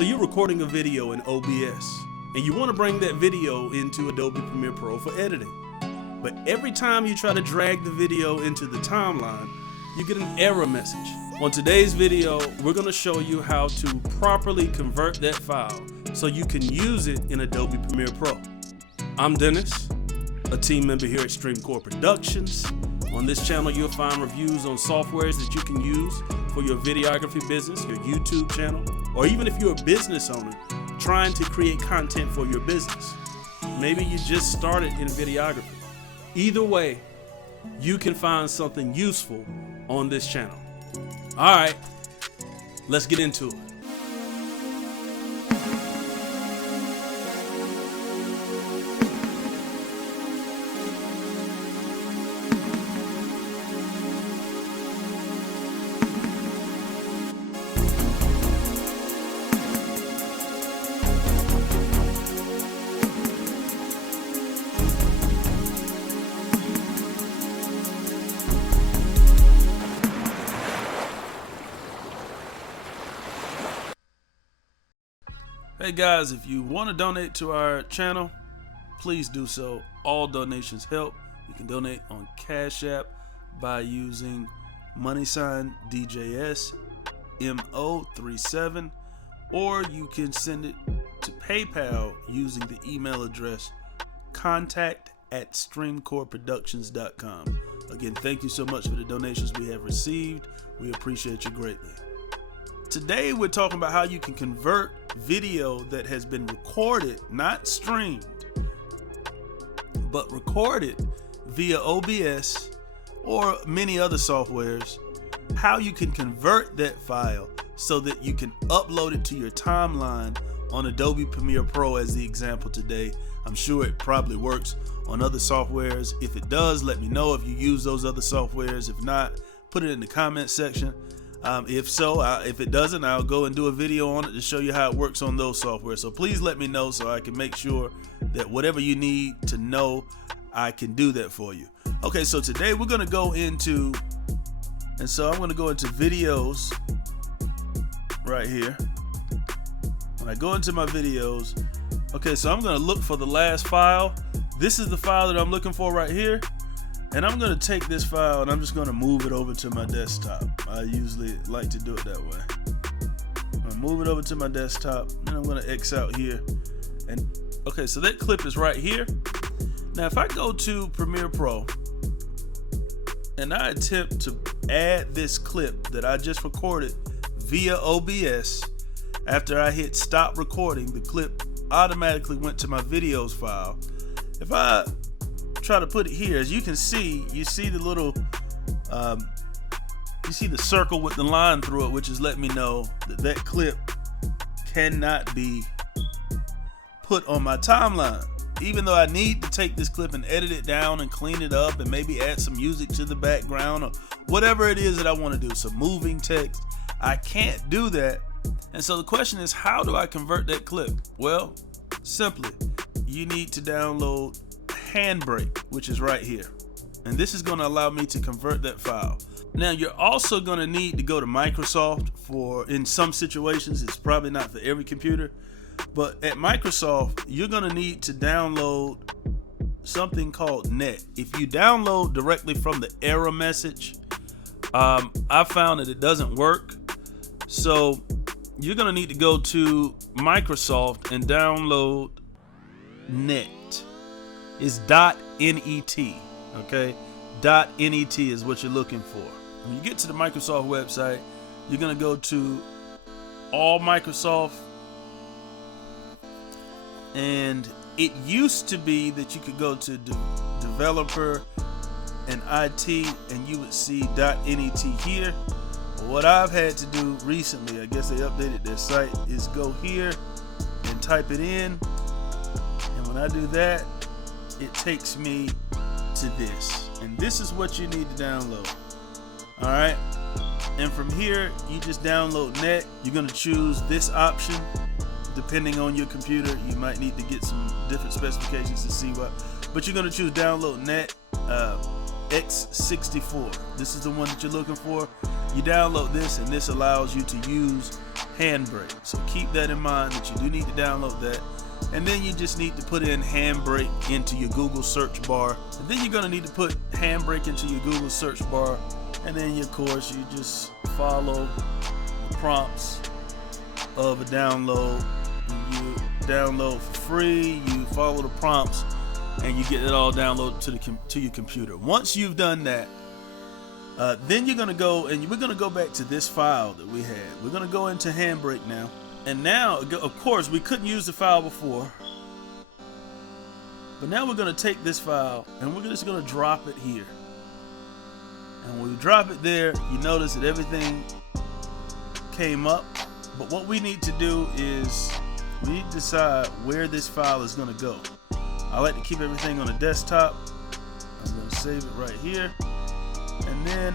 So you're recording a video in OBS and you want to bring that video into Adobe Premiere Pro for editing. But every time you try to drag the video into the timeline, you get an error message. On today's video, we're going to show you how to properly convert that file so you can use it in Adobe Premiere Pro. I'm Dennis, a team member here at Streamcore Productions. On this channel, you'll find reviews on softwares that you can use for your videography business, your YouTube channel, or even if you're a business owner trying to create content for your business. Maybe you just started in videography. Either way, you can find something useful on this channel. All right, let's get into it. Hey guys, if you want to donate to our channel, please do so. All donations help. You can donate on Cash App by using $DJS MO37, or you can send it to PayPal using the email address contact@streamcoreproductions.com. Again, thank you so much for the donations we have received. We appreciate you greatly. Today we're talking about how you can convert video that has been recorded, not streamed, but recorded via OBS or many other softwares, how you can convert that file so that you can upload it to your timeline on Adobe Premiere Pro as the example today. I'm sure it probably works on other softwares. If it does, let me know if you use those other softwares. If not, put it in the comment section. If so, if it doesn't, I'll go and do a video on it to show you how it works on those software. So please let me know so I can make sure that whatever you need to know, I can do that for you. Okay, so today we're going to go into, I'm going to go into videos right here. When I go into my videos, okay, so I'm going to look for the last file. This is the file that I'm looking for right here. And I'm going to take this file and I'm just going to move it over to my desktop. I usually like to do it that way. I'm going to move it over to my desktop and I'm going to X out here. And okay, so that clip is right here. Now, if I go to Premiere Pro and I attempt to add this clip that I just recorded via OBS, after I hit stop recording, the clip automatically went to my videos file. If I try to put it here, as you can see, you see the little you see the circle with the line through it, which is letting me know that that clip cannot be put on my timeline. Even though I need to take this clip and edit it down and clean it up and maybe add some music to the background or whatever it is that I want to do, some moving text, I can't do that. And so the question is, how do I convert that clip? Well, simply, you need to download HandBrake, which is right here, and this is going to allow me to convert that file. Now, you're also going to need to go to Microsoft for, in some situations, it's probably not for every computer, but at Microsoft, you're going to need to download something called Net. If you download directly from the error message, I found that it doesn't work. So you're going to need to go to Microsoft and download Net. Is .net, okay? .net is what you're looking for. When you get to the Microsoft website, you're gonna go to All Microsoft, and it used to be that you could go to Developer and IT, and you would see .net here. What I've had to do recently, I guess they updated their site, is go here and type it in, and when I do that, it takes me to this, and this is what you need to download. All right, and from here you just download Net. You're going to choose this option. Depending on your computer, you might need to get some different specifications to see what, but you're going to choose download Net X64. This is the one that you're looking for. You download this, and this allows you to use HandBrake. So keep that in mind that you do need to download that. And then you just need to put in HandBrake into your Google search bar. And then you're going to need to put HandBrake into your Google search bar. And then, of course, you just follow the prompts of a download. You download for free. You follow the prompts, and you get it all downloaded to your computer. Once you've done that, then you're going to go, and we're going to go back to this file that we had. We're going to go into HandBrake now. And now, of course, we couldn't use the file before. But now we're going to take this file, and we're just going to drop it here. And when we drop it there, you notice that everything came up. But what we need to do is we need to decide where this file is going to go. I like to keep everything on the desktop. I'm going to save it right here. And then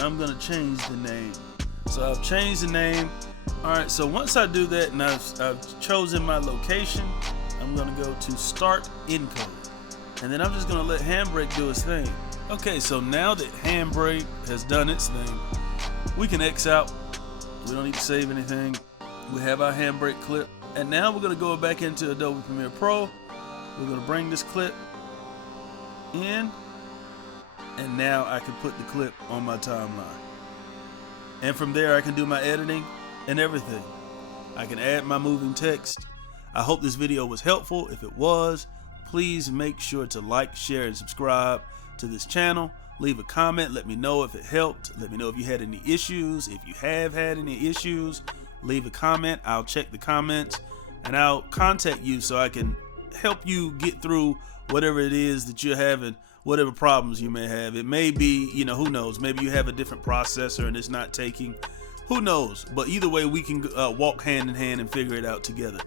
I'm going to change the name. So I've changed the name. Alright, so once I do that and I've chosen my location, I'm going to go to Start Encode. And then I'm just going to let HandBrake do its thing. Okay, so now that HandBrake has done its thing, we can X out. We don't need to save anything. We have our HandBrake clip. And now we're going to go back into Adobe Premiere Pro. We're going to bring this clip in. And now I can put the clip on my timeline. And from there I can do my editing and everything. I can add my moving text. I hope this video was helpful. If it was, please make sure to like, share, and subscribe to this channel. Leave a comment. Let me know if it helped. Let me know if you had any issues. If you have had any issues, leave a comment. I'll check the comments and I'll contact you so I can help you get through whatever it is that you're having, whatever problems you may have. It may be, who knows, maybe you have a different processor and it's not taking, who knows, but either way we can walk hand in hand and figure it out together.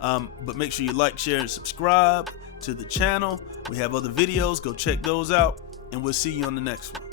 But make sure you like, share, and subscribe to the channel. We have other videos, go check those out, and we'll see you on the next one.